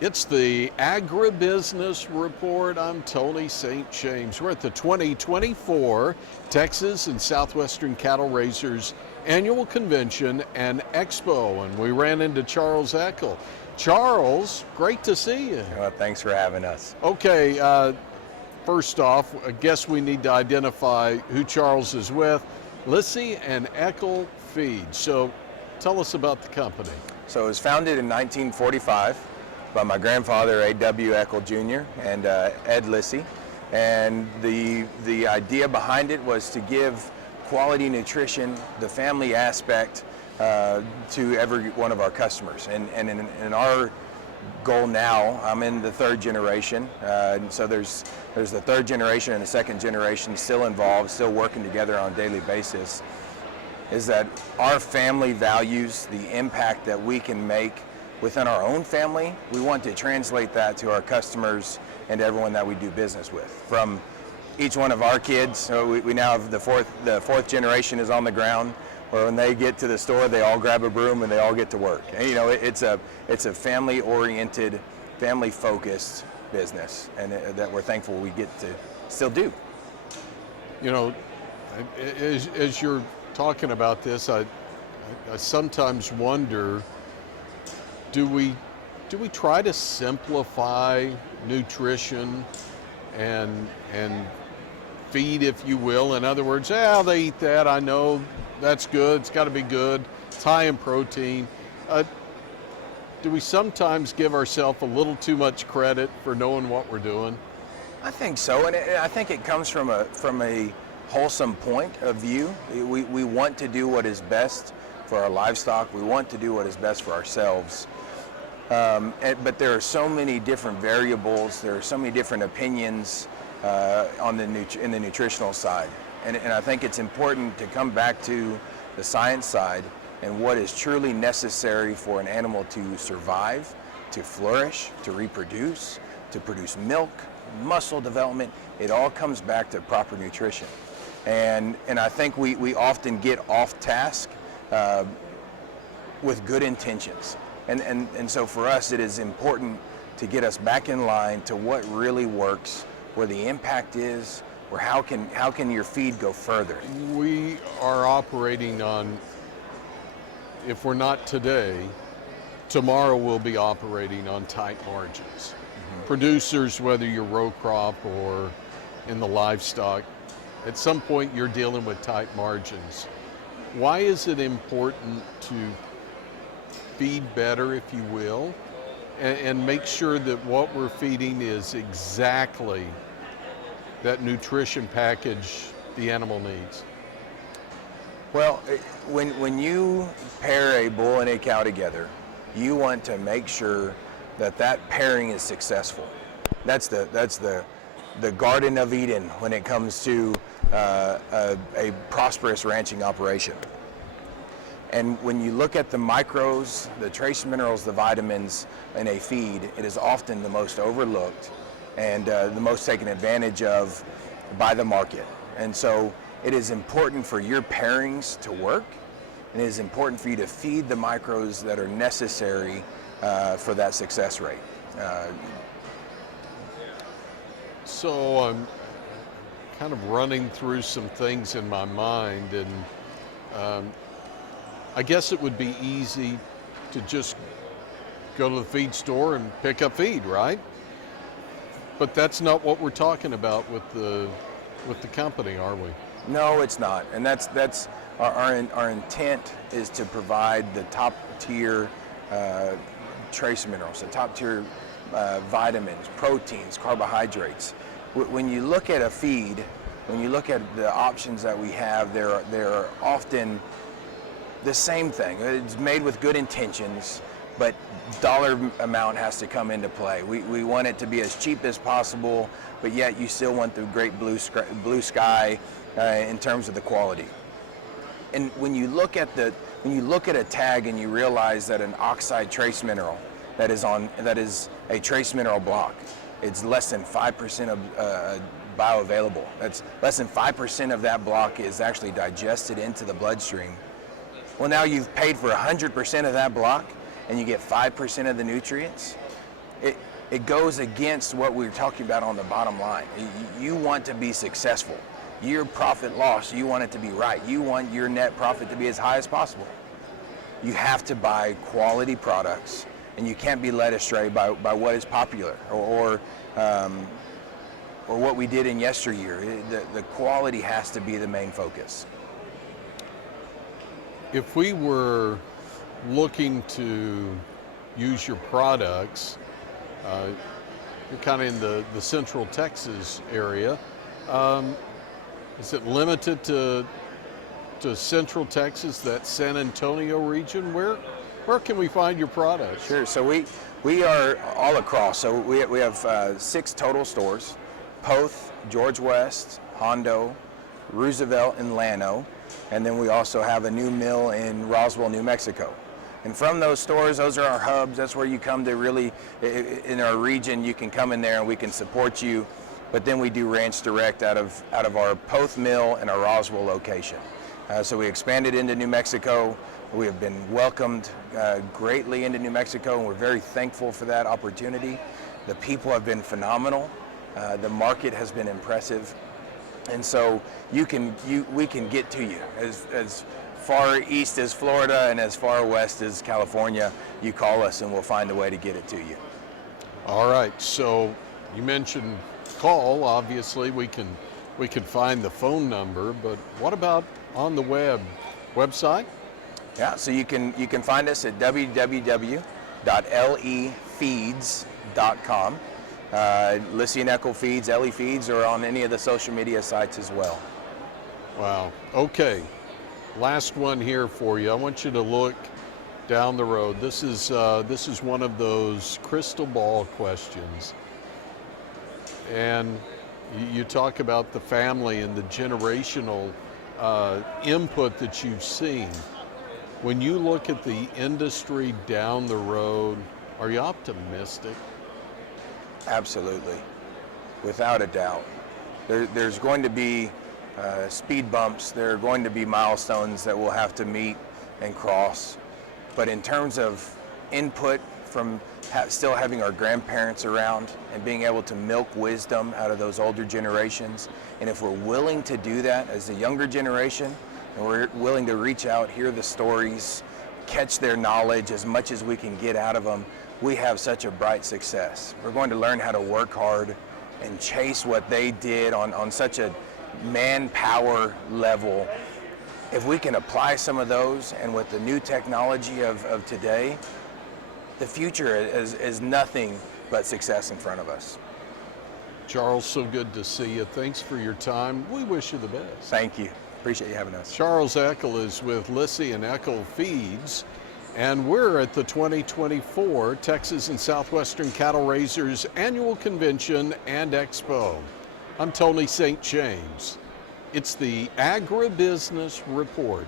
It's the Agribusiness Report. I'm Tony St. James. We're at the 2024 Texas and Southwestern Cattle Raisers Annual Convention and Expo, and we ran into Charles Eckel. Charles, great to see you. Well, thanks for having us. Okay, first off, I guess we need to identify who Charles is with. Lyssy and Eckel Feed. So tell us about the company. So it was founded in 1945 by my grandfather, A.W. Eckel Jr. and Ed Lyssy. And the idea behind it was to give quality nutrition, the family aspect, to every one of our customers. And in our goal now, I'm in the third generation, and so there's the third generation and the second generation still involved, still working together on a daily basis, is that our family values the impact that we can make within our own family. We want to translate that to our customers and everyone that we do business with. From each one of our kids, so we now have the fourth generation is on the ground, where when they get to the store, they all grab a broom and they all get to work. And you know, it's a family-oriented, family-focused business, and that we're thankful we get to still do. You know, as you're talking about this, I sometimes wonder, do we try to simplify nutrition and feed, if you will? In other words, they eat that, I know that's good, it's got to be good, it's high in protein. Do we sometimes give ourselves a little too much credit for knowing what we're doing? I think so, and I think it comes from a wholesome point of view. We want to do what is best for our livestock. We want to do what is best for ourselves. But there are so many different variables. There are so many different opinions in the nutritional side, and I think it's important to come back to the science side and what is truly necessary for an animal to survive, to flourish, to reproduce, to produce milk, muscle development. It all comes back to proper nutrition, and I think we often get off task with good intentions. And so for us, it is important to get us back in line to what really works, where the impact is, or how can your feed go further. We are operating on, if we're not today, tomorrow we'll be operating on tight margins. Mm-hmm. Producers, whether you're row crop or in the livestock, at some point you're dealing with tight margins. Why is it important to feed better, if you will, and make sure that what we're feeding is exactly that nutrition package the animal needs? Well, when you pair a bull and a cow together, you want to make sure that pairing is successful. That's the Garden of Eden when it comes to a prosperous ranching operation. And when you look at the micros, the trace minerals, the vitamins in a feed, it is often the most overlooked and the most taken advantage of by the market. And so it is important for your pairings to work, and it is important for you to feed the micros that are necessary for that success rate. So I'm kind of running through some things in my mind, and I guess it would be easy to just go to the feed store and pick up feed, right? But that's not what we're talking about with the company, are we? No, it's not. And that's our intent is to provide the top tier trace minerals, the top tier vitamins, proteins, carbohydrates. When you look at a feed, when you look at the options that we have, they're often the same thing. It's made with good intentions, but dollar amount has to come into play. We want it to be as cheap as possible, but yet you still want the great blue sky in terms of the quality. And when you look at a tag and you realize that an oxide trace mineral that is a trace mineral block, it's less than 5% of bioavailable. That's less than 5% of that block is actually digested into the bloodstream. Well, now you've paid for 100% of that block and you get 5% of the nutrients. it goes against what we were talking about on the bottom line. You want to be successful. Your profit loss, you want it to be right. You want your net profit to be as high as possible. You have to buy quality products, and you can't be led astray by what is popular or what we did in yesteryear. The quality has to be the main focus. If we were looking to use your products, you're kind of in the Central Texas area. Is it limited to Central Texas, that San Antonio region? Where can we find your products? Sure. So we are all across. So we have 6 total stores: Poth, George West, Hondo, Roosevelt, and Llano. And then we also have a new mill in Roswell, New Mexico. And from those stores, those are our hubs. That's where you come to really, in our region, you can come in there and we can support you. But then we do ranch direct out of our Poth mill and our Roswell location. So we expanded into New Mexico. We have been welcomed greatly into New Mexico, and we're very thankful for that opportunity. The people have been phenomenal. The market has been impressive. And so we can get to you as far east as Florida and as far west as California. You call us and we'll find a way to get it to you. All right, so you mentioned call. Obviously we can find the phone number, but what about on the website? Yeah, so you can find us at www.lefeeds.com. Lyssy and Eckel Feeds, LE Feeds, or on any of the social media sites as well. Wow. Okay. Last one here for you. I want you to look down the road. This is one of those crystal ball questions. And you talk about the family and the generational input that you've seen. When you look at the industry down the road, are you optimistic? Absolutely, without a doubt. There's going to be speed bumps. There are going to be milestones that we'll have to meet and cross. But in terms of input from still having our grandparents around and being able to milk wisdom out of those older generations, and if we're willing to do that as the younger generation, and we're willing to reach out, hear the stories, catch their knowledge as much as we can get out of them, we have such a bright success. We're going to learn how to work hard and chase what they did on such a manpower level. If we can apply some of those, and with the new technology of today, the future is nothing but success in front of us. Charles, so good to see you. Thanks for your time. We wish you the best. Thank you. Appreciate you having us. Charles Eckel is with Lyssy and Eckel Feeds, and we're at the 2024 Texas and Southwestern Cattle Raisers Annual Convention and Expo. I'm Tony St. James. It's the Agribusiness Report.